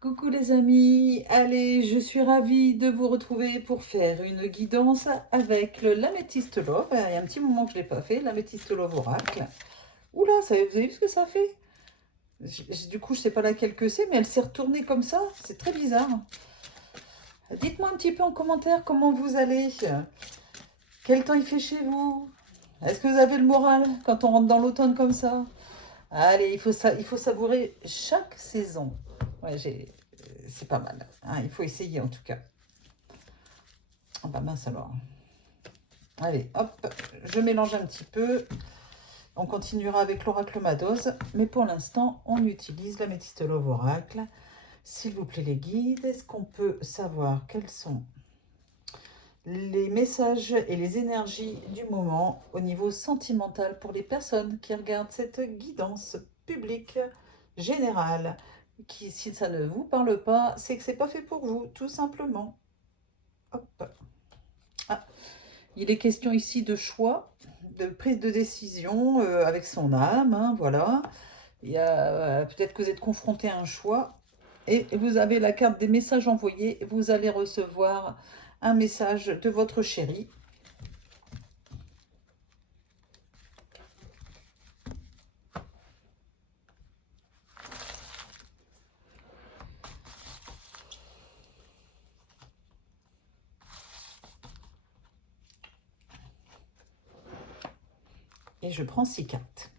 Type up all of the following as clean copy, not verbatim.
Coucou les amis, allez, je suis ravie de vous retrouver pour faire une guidance avec l'améthyste love. Il y a un petit moment que je ne l'ai pas fait, l'améthyste love oracle. Oula, vous avez vu ce que ça fait? Du coup, je ne sais pas laquelle que c'est, mais elle s'est retournée comme ça, c'est très bizarre. Dites-moi un petit peu en commentaire comment vous allez. Quel temps il fait chez vous? Est-ce que vous avez le moral quand on rentre dans l'automne comme ça? Allez, il faut savourer chaque saison. Ouais, c'est pas mal, hein, il faut essayer en tout cas. Ah bah mince alors. Allez, hop, je mélange un petit peu. On continuera avec l'oracle Madoz, mais pour l'instant, on utilise la métiste Love Oracle. S'il vous plaît les guides, est-ce qu'on peut savoir quels sont les messages et les énergies du moment au niveau sentimental pour les personnes qui regardent cette guidance publique générale? Si ça ne vous parle pas, c'est que c'est pas fait pour vous, tout simplement. Hop. Ah, il est question ici de choix, de prise de décision avec son âme, hein, voilà. Il y a peut-être que vous êtes confronté à un choix et vous avez la carte des messages envoyés. Vous allez recevoir un message de votre chéri. Et je prends 6 cartes.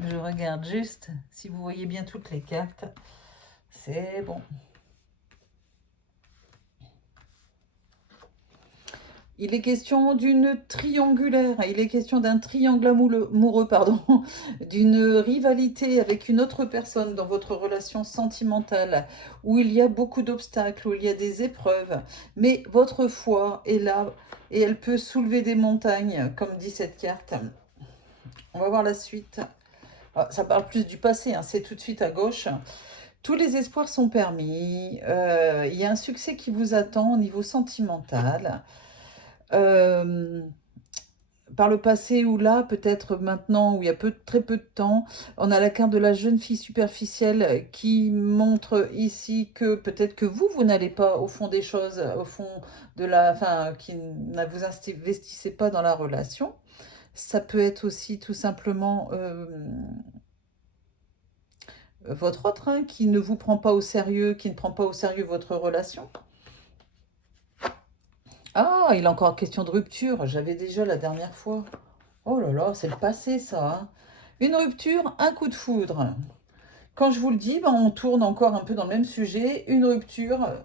Je regarde juste si vous voyez bien toutes les cartes. C'est bon. Il est question d'une triangulaire, il est question d'un triangle amoureux, pardon, d'une rivalité avec une autre personne dans votre relation sentimentale, où il y a beaucoup d'obstacles, où il y a des épreuves, mais votre foi est là et elle peut soulever des montagnes, comme dit cette carte. On va voir la suite. Ah, ça parle plus du passé, hein, c'est tout de suite à gauche. Tous les espoirs sont permis, il y a un succès qui vous attend au niveau sentimental. Euh, Par le passé ou là, peut-être maintenant, où il y a très peu de temps, on a la carte de la jeune fille superficielle qui montre ici que peut-être que vous n'allez pas au fond des choses, au fond de enfin, qui ne vous investissez pas dans la relation. Ça peut être aussi tout simplement votre autre hein, qui ne vous prend pas au sérieux, qui ne prend pas au sérieux votre relation. Ah, il est encore question de rupture, j'avais déjà la dernière fois. Oh là là, c'est le passé ça, hein. Une rupture, un coup de foudre. Quand je vous le dis, ben, on tourne encore un peu dans le même sujet. Une rupture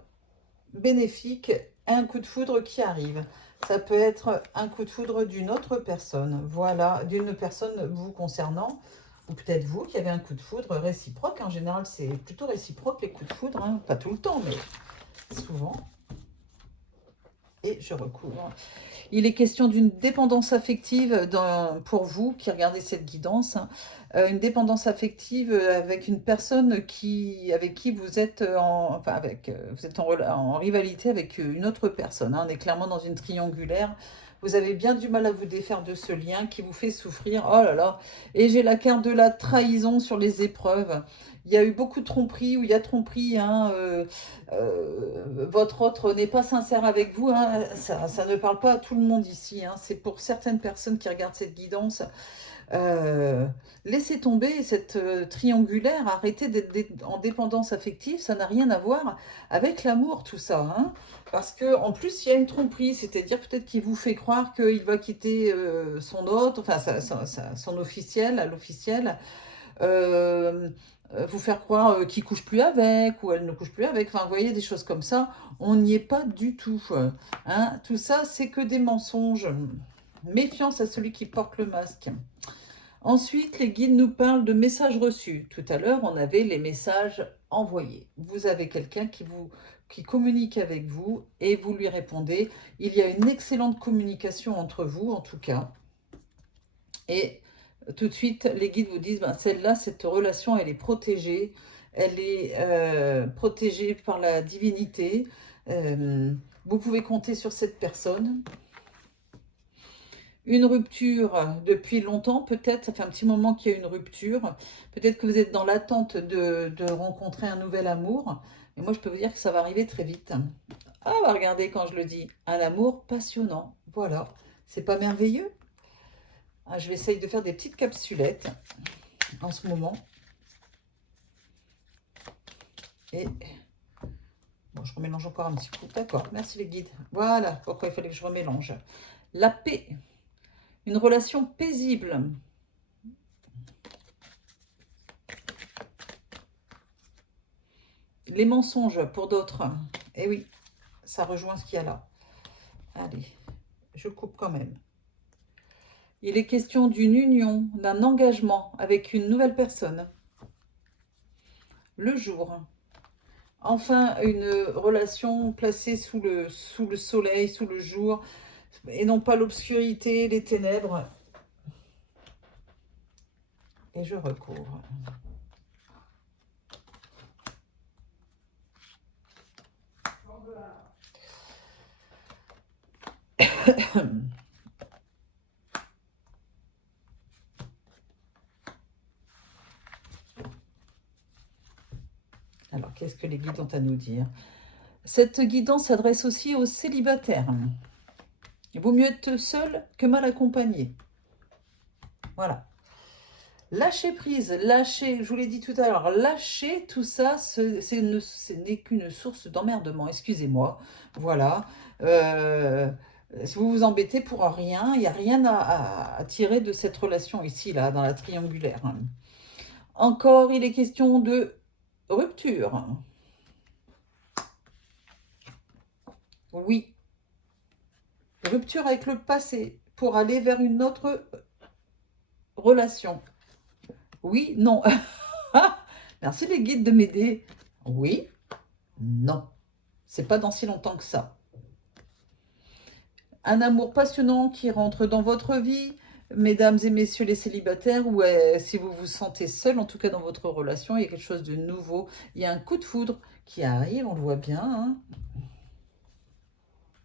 bénéfique, un coup de foudre qui arrive. Ça peut être un coup de foudre d'une autre personne. Voilà, d'une personne vous concernant. Ou peut-être vous qui avez un coup de foudre réciproque. En général, c'est plutôt réciproque les coups de foudre. Hein. Pas tout le temps, mais souvent. Et je recouvre. Il est question d'une dépendance affective pour vous qui regardez cette guidance, hein. Une dépendance affective avec une personne avec qui vous êtes vous êtes en rivalité avec une autre personne, hein. On est clairement dans une triangulaire. Vous avez bien du mal à vous défaire de ce lien qui vous fait souffrir. Oh là là. Et j'ai la carte de la trahison sur les épreuves. Il y a eu beaucoup de tromperies, ou il y a tromperie, hein, votre autre n'est pas sincère avec vous, hein, ça ne parle pas à tout le monde ici, hein, c'est pour certaines personnes qui regardent cette guidance. Laissez tomber cette triangulaire, arrêtez d'être en dépendance affective, ça n'a rien à voir avec l'amour tout ça. Hein, parce que en plus il y a une tromperie, c'est-à-dire peut-être qu'il vous fait croire qu'il va quitter son autre, enfin son officiel, à l'officiel. Euh, Vous faire croire qu'il couche plus avec ou elle ne couche plus avec. Enfin, vous voyez, des choses comme ça, on n'y est pas du tout. Hein. Tout ça, c'est que des mensonges. Méfiance à celui qui porte le masque. Ensuite, les guides nous parlent de messages reçus. Tout à l'heure, on avait les messages envoyés. Vous avez quelqu'un qui communique avec vous et vous lui répondez. Il y a une excellente communication entre vous, en tout cas. Et tout de suite, les guides vous disent, ben, celle-là, cette relation, elle est protégée. Elle est protégée par la divinité. Vous pouvez compter sur cette personne. Une rupture depuis longtemps, peut-être, ça fait un petit moment qu'il y a une rupture. Peut-être que vous êtes dans l'attente de rencontrer un nouvel amour. Et moi, je peux vous dire que ça va arriver très vite. Ah, bah regardez quand je le dis, un amour passionnant. Voilà, c'est pas merveilleux? Ah, je vais essayer de faire des petites capsulettes en ce moment. Et bon, je remélange encore un petit coup. D'accord, merci les guides. Voilà pourquoi il fallait que je remélange. La paix, une relation paisible. Les mensonges pour d'autres. Eh oui, ça rejoint ce qu'il y a là. Allez, je coupe quand même. Il est question d'une union, d'un engagement avec une nouvelle personne. Le jour. Enfin, une relation placée sous le soleil, sous le jour, et non pas l'obscurité, les ténèbres. Et je recouvre. Alors, qu'est-ce que les guides ont à nous dire? Cette guidance s'adresse aussi aux célibataires. Il vaut mieux être seul que mal accompagné. Voilà. Lâcher prise, lâcher, je vous l'ai dit tout à l'heure, lâcher tout ça, ce n'est qu'une source d'emmerdement, excusez-moi. Voilà. Si vous vous embêtez pour rien, il n'y a rien à tirer de cette relation ici, là, dans la triangulaire. Encore, il est question de rupture. Oui. Rupture avec le passé pour aller vers une autre relation. Oui, non. Merci les guides de m'aider. Oui, non. C'est pas dans si longtemps que ça. Un amour passionnant qui rentre dans votre vie, mesdames et messieurs les célibataires, ou si vous vous sentez seul, en tout cas dans votre relation, il y a quelque chose de nouveau. Il y a un coup de foudre qui arrive, on le voit bien. Hein.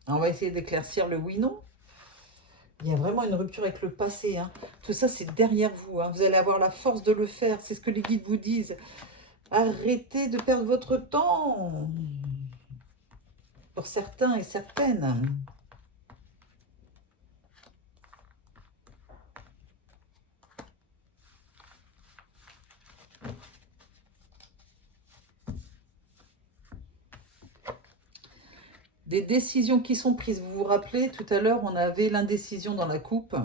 On va essayer d'éclaircir le oui-non. Il y a vraiment une rupture avec le passé. Hein. Tout ça, c'est derrière vous. Hein. Vous allez avoir la force de le faire. C'est ce que les guides vous disent. Arrêtez de perdre votre temps. Pour certains et certaines. Des décisions qui sont prises. Vous vous rappelez, tout à l'heure, on avait l'indécision dans la coupe.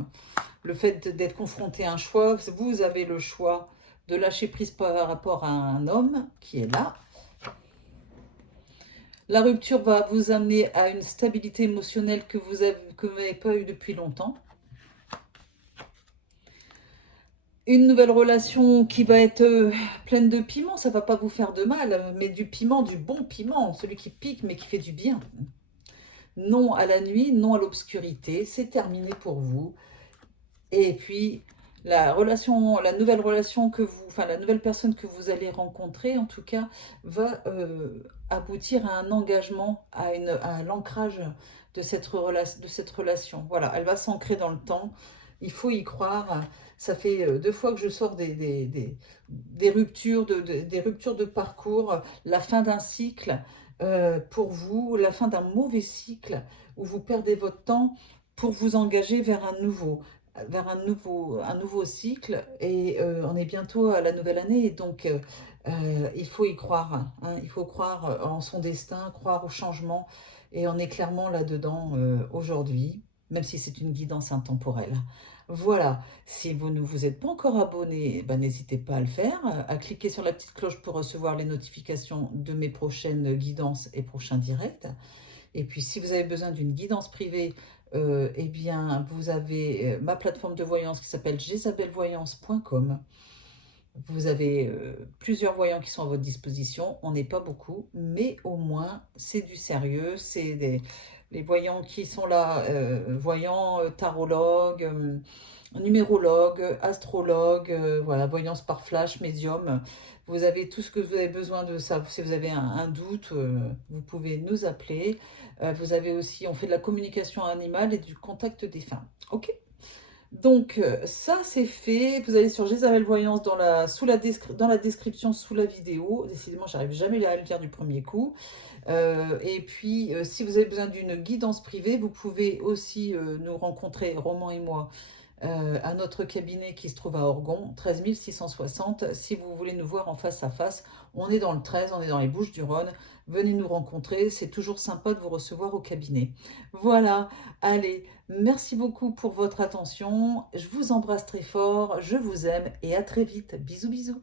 Le fait d'être confronté à un choix. Vous avez le choix de lâcher prise par rapport à un homme qui est là. La rupture va vous amener à une stabilité émotionnelle que vous n'avez pas eue depuis longtemps. Une nouvelle relation qui va être pleine de piment, ça ne va pas vous faire de mal, mais du piment, du bon piment, celui qui pique mais qui fait du bien. Non à la nuit, non à l'obscurité, c'est terminé pour vous. Et puis, la nouvelle relation que vous, enfin la nouvelle personne que vous allez rencontrer, en tout cas, va aboutir à un engagement, à l'ancrage de cette relation. Voilà, elle va s'ancrer dans le temps. Il faut y croire. Ça fait 2 fois que je sors des ruptures, des ruptures de parcours, la fin d'un cycle pour vous, la fin d'un mauvais cycle où vous perdez votre temps pour vous engager vers un nouveau cycle et on est bientôt à la nouvelle année donc il faut y croire, hein, il faut croire en son destin, croire au changement et on est clairement là-dedans aujourd'hui, même si c'est une guidance intemporelle. Voilà, si vous ne vous êtes pas encore abonné, ben, n'hésitez pas à le faire, à cliquer sur la petite cloche pour recevoir les notifications de mes prochaines guidances et prochains directs. Et puis, si vous avez besoin d'une guidance privée, eh bien, vous avez ma plateforme de voyance qui s'appelle jezabelvoyance.com. Vous avez plusieurs voyants qui sont à votre disposition. On n'est pas beaucoup, mais au moins, c'est du sérieux. les voyants qui sont là, voyants, tarologues, numérologues, astrologues, voilà, voyance par flash, médium. Vous avez tout ce que vous avez besoin de ça. Si vous avez un doute, vous pouvez nous appeler. Vous avez aussi, on fait de la communication animale et du contact défunt. Ok? Donc, ça c'est fait. Vous allez sur Jezabel Voyance dans la description sous la vidéo. Décidément, j'arrive jamais à le dire du premier coup. Et puis, si vous avez besoin d'une guidance privée, vous pouvez aussi nous rencontrer, Roman et moi, à notre cabinet qui se trouve à Orgon, 13 660. Si vous voulez nous voir en face à face, on est dans le 13, on est dans les Bouches-du-Rhône. Venez nous rencontrer, c'est toujours sympa de vous recevoir au cabinet. Voilà, allez, merci beaucoup pour votre attention. Je vous embrasse très fort, je vous aime et à très vite. Bisous, bisous.